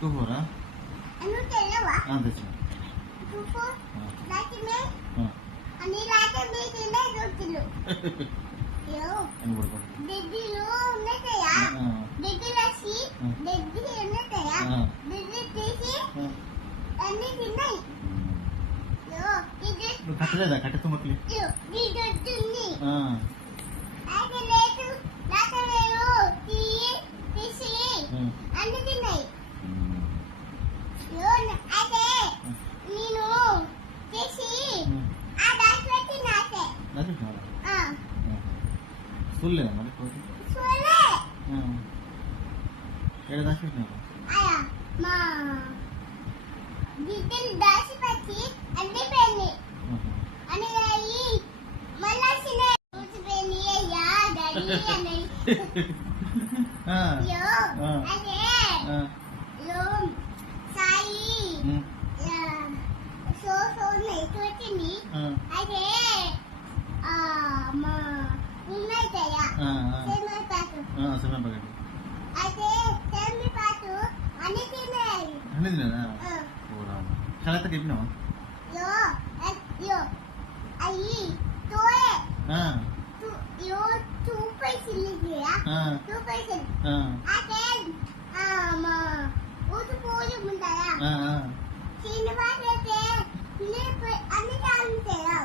2 4 Ano dalawa? తెచ్చిన 2 4 lati me ani lati me tila dotulu yo అని పడుకో deddilu unnataya deddilasi deddi unnataya deddi tisi anni tinnai yo ఇది నువ్వు కట్టలేదా కట్టెతో మక్కలి yo ఇది దొత్తుంది ఆ అయితే లేదు లాతలేరు తీసి అన్ని తిన్నాయి yo అయితే నేను తీసి ఆ దాంట్లో తిన్నాకే అది చూడలేదా మరి కోతి సోలే ఏడ దాచిపెట్టినావు ఆయా మా గిద్దలు దాచిపెట్టి అన్ని పెన్ని అని మళ్ళా చిన్న పెన్ని అయ్యా డాడీ అని yo అదే లో సాయి సో నెట్వర్క్ని అదే మా ఉన్నాయి కదా సెమీ పాటు సమయం పగటి అదే సెమీ పాటు అన్ని తిన్నాయి అన్నీ తినదా ఓ రామ చాలా చెప్పినావా yo అయ్యి తోయే yo 2 పైసలు ఇయ్యా 2 పైసలు అదే మా ఊరు పూజ ఉంటాయా చిన్న పాట అయితే అన్ని తాగుతాయా